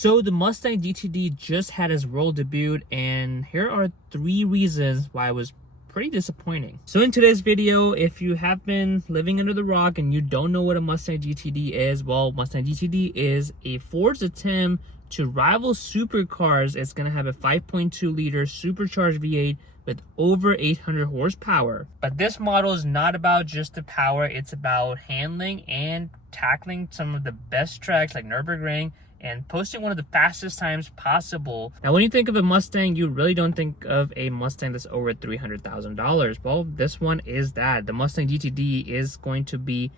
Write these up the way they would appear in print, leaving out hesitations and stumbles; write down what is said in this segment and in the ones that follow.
So the Mustang GTD just had its world debut, and here are 3 reasons why it was pretty disappointing. So in today's video, if you have been living under the rock and you don't know what a Mustang GTD is, well, Mustang GTD is a Ford's attempt to rival supercars. It's going to have a 5.2 liter supercharged V8 with over 800 horsepower. But this model is not about just the power, it's about handling and tackling some of the best tracks like Nürburgring and posting one of the fastest times possible. Now, when you think of a Mustang, you really don't think of a Mustang that's over $300,000. Well, this one is that. The Mustang GTD is going to be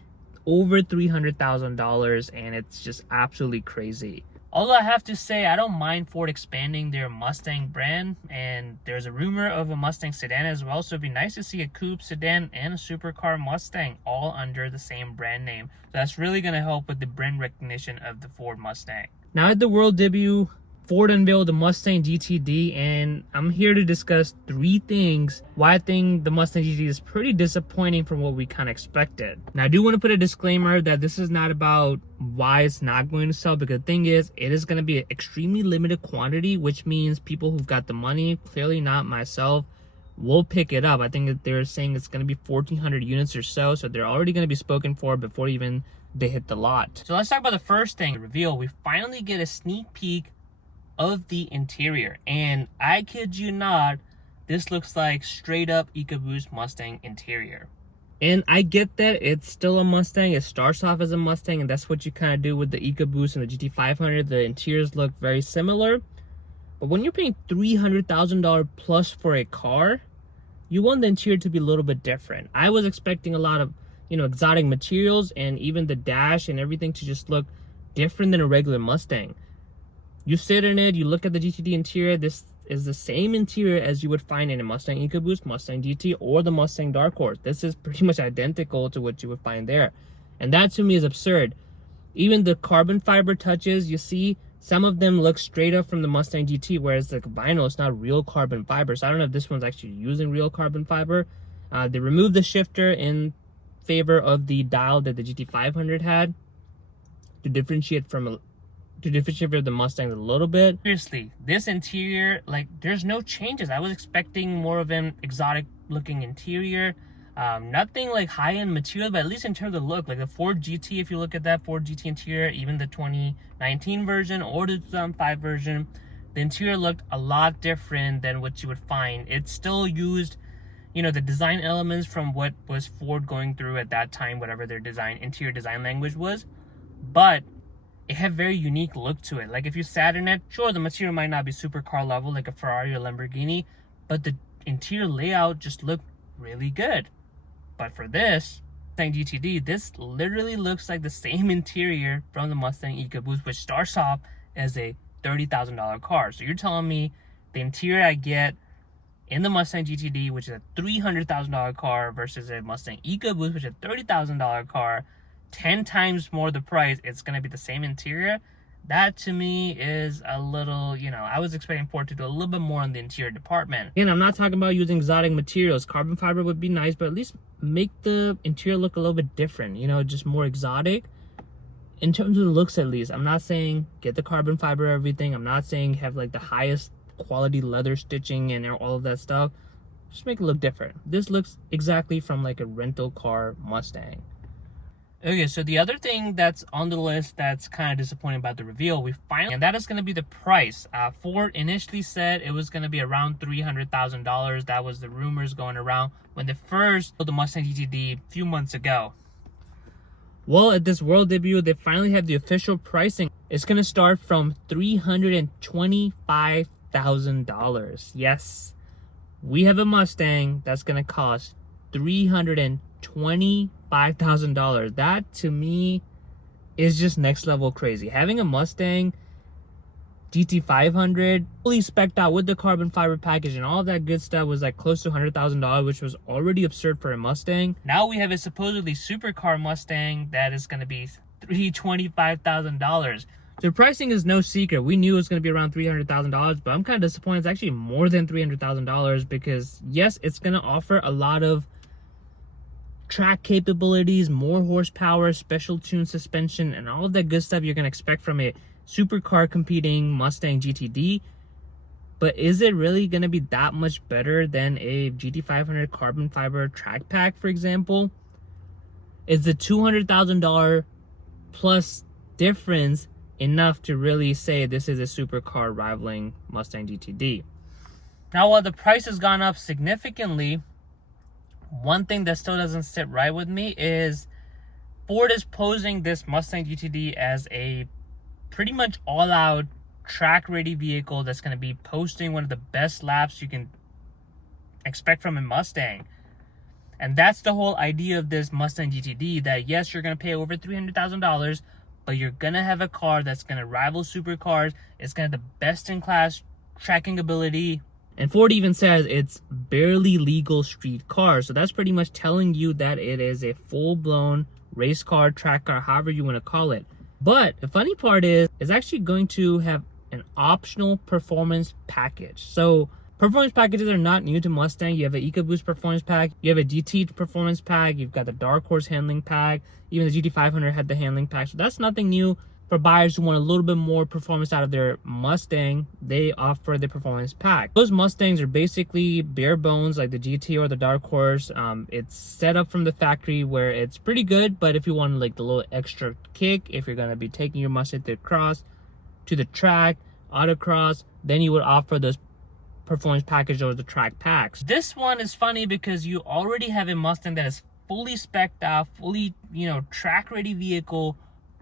over $300,000, and it's just absolutely crazy. Although I have to say, I don't mind Ford expanding their Mustang brand, and there's a rumor of a Mustang sedan as well, so it'd be nice to see a coupe sedan and a supercar Mustang all under the same brand name. So that's really going to help with the brand recognition of the Ford Mustang. Now at the world debut, Ford unveiled the Mustang GTD, and I'm here to discuss 3 things why I think the Mustang GTD is pretty disappointing from what we kind of expected. Now I do want to put a disclaimer that this is not about why it's not going to sell, because the thing is, it is going to be an extremely limited quantity, which means people who've got the money, clearly not myself, will pick it up. I think that they're saying it's going to be 1,400 units or so, so they're already going to be spoken for before even they hit the lot. So let's talk about the first thing, the reveal. We finally get a sneak peek of the interior, and I kid you not, this looks like straight up EcoBoost Mustang interior. And I get that it's still a Mustang, it starts off as a Mustang, and that's what you kind of do with the EcoBoost and the GT500. The interiors look very similar, but when you're paying $300,000 plus for a car, you want the interior to be a little bit different. I was expecting a lot of, exotic materials, and even the dash and everything to just look different than a regular Mustang. You sit in it, you look at the GTD interior, this is the same interior as you would find in a Mustang EcoBoost, Mustang GT, or the Mustang Dark Horse. This is pretty much identical to what you would find there. And that to me is absurd. Even the carbon fiber touches, you see, some of them look straight up from the Mustang GT, whereas like vinyl, it's not real carbon fiber. So I don't know if this one's actually using real carbon fiber. They removed the shifter in favor of the dial that the GT500 had to differentiate from the Mustang a little bit. Seriously, this interior, like, there's no changes. I was expecting more of an exotic looking interior. Nothing like high-end material, but at least in terms of look, like the Ford GT, if you look at that Ford GT interior, even the 2019 version or the 2005 version, the interior looked a lot different than what you would find. It still used, the design elements from what was Ford going through at that time, whatever their interior design language was, but it had very unique look to it. Like if you sat in it, sure, the material might not be supercar level like a Ferrari or Lamborghini, but the interior layout just looked really good. But for this Mustang GTD, this literally looks like the same interior from the Mustang EcoBoost, which starts off as a $30,000 car. So you're telling me the interior I get in the Mustang GTD, which is a $300,000 car, versus a Mustang EcoBoost, which is a $30,000 car, 10 times more the price, it's going to be the same interior. That to me is a little, I was expecting Ford to do a little bit more on the interior department. Again, I'm not talking about using exotic materials. Carbon fiber would be nice, but at least make the interior look a little bit different, just more exotic. In terms of the looks, at least. I'm not saying get the carbon fiber everything. I'm not saying have like the highest quality leather stitching and all of that stuff. Just make it look different. This looks exactly from like a rental car Mustang. Okay, so the other thing that's on the list that's kind of disappointing about the reveal, and that is going to be the price. Ford initially said it was going to be around $300,000. That was the rumors going around when they first built the Mustang GTD a few months ago. Well, at this world debut, they finally have the official pricing. It's going to start from $325,000. Yes, we have a Mustang that's going to cost $325,000. That to me is just next level crazy. Having a Mustang GT500 fully spec'd out with the carbon fiber package and all that good stuff was like close to $100,000, which was already absurd for a Mustang. Now we have a supposedly supercar Mustang that is going to be $325,000. The pricing is no secret. We knew it was going to be around $300,000, but I'm kind of disappointed it's actually more than $300,000, because yes, it's going to offer a lot of track capabilities, more horsepower, special tune suspension, and all of that good stuff you're going to expect from a supercar competing Mustang GTD. But is it really going to be that much better than a GT500 carbon fiber track pack, for example? Is the $200,000 plus difference enough to really say this is a supercar rivaling Mustang GTD? Now, while the price has gone up significantly, one thing that still doesn't sit right with me is Ford is posing this Mustang GTD as a pretty much all-out track-ready vehicle that's going to be posting one of the best laps you can expect from a Mustang. And that's the whole idea of this Mustang GTD, that yes, you're going to pay over $300,000, but you're going to have a car that's going to rival supercars. It's going to have the best-in-class tracking ability. And Ford even says it's barely legal street car. So that's pretty much telling you that it is a full-blown race car, track car, however you want to call it. But the funny part is, it's actually going to have an optional performance package. So performance packages are not new to Mustang. You have an EcoBoost performance pack, you have a GT performance pack, you've got the Dark Horse handling pack, even the GT500 had the handling pack. So that's nothing new. For buyers who want a little bit more performance out of their Mustang, they offer the performance pack. Those Mustangs are basically bare bones, like the GT or the Dark Horse. It's set up from the factory where it's pretty good, but if you want like the little extra kick, if you're gonna be taking your Mustang to the track, autocross, then you would offer those performance package or the track packs. This one is funny because you already have a Mustang that is fully spec'd out, fully, track ready vehicle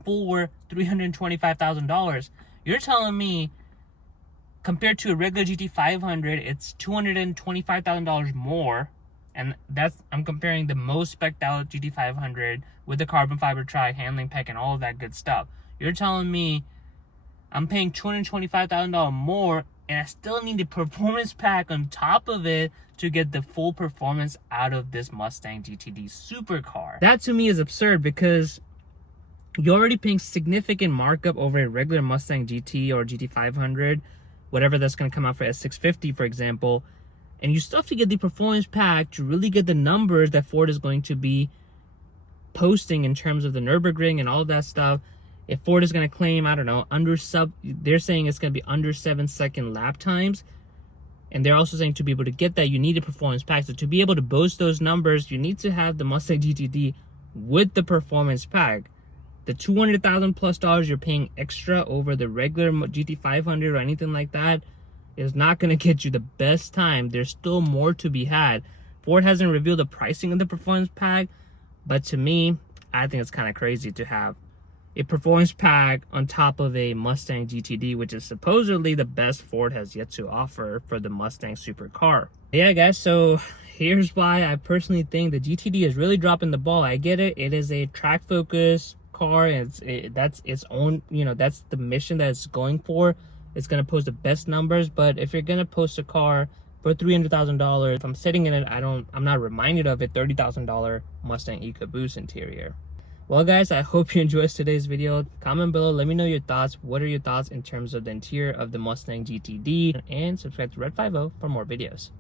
for $325,000. You're telling me compared to a regular GT500, it's $225,000 more, and I'm comparing the most spec'd out GT500 with the carbon fiber track, handling pack, and all of that good stuff. You're telling me I'm paying $225,000 more, and I still need the performance pack on top of it to get the full performance out of this Mustang GTD supercar. That to me is absurd, because you're already paying significant markup over a regular Mustang GT or GT500, whatever that's going to come out for S650, for example, and you still have to get the performance pack to really get the numbers that Ford is going to be posting in terms of the Nürburgring and all of that stuff. If Ford is going to claim, I don't know, they're saying it's going to be under 7-second lap times. And they're also saying to be able to get that, you need a performance pack. So to be able to boast those numbers, you need to have the Mustang GTD with the performance pack. The $200,000 plus you're paying extra over the regular GT500 or anything like that is not going to get you the best time. There's still more to be had. Ford hasn't revealed the pricing of the performance pack, but to me, I think it's kind of crazy to have a performance pack on top of a Mustang GTD, which is supposedly the best Ford has yet to offer for the Mustang supercar. Yeah, guys, so here's why I personally think the GTD is really dropping the ball. I get it. It is a track focus car, and that's its own, that's the mission that it's going for. It's going to post the best numbers, but if you're going to post a car for $300,000, if I'm sitting in it, I'm not reminded of a $30,000 Mustang EcoBoost interior. Well, guys, I hope you enjoyed today's video. Comment below, let me know your thoughts. What are your thoughts in terms of the interior of the Mustang GTD? And subscribe to Red 50 for more videos.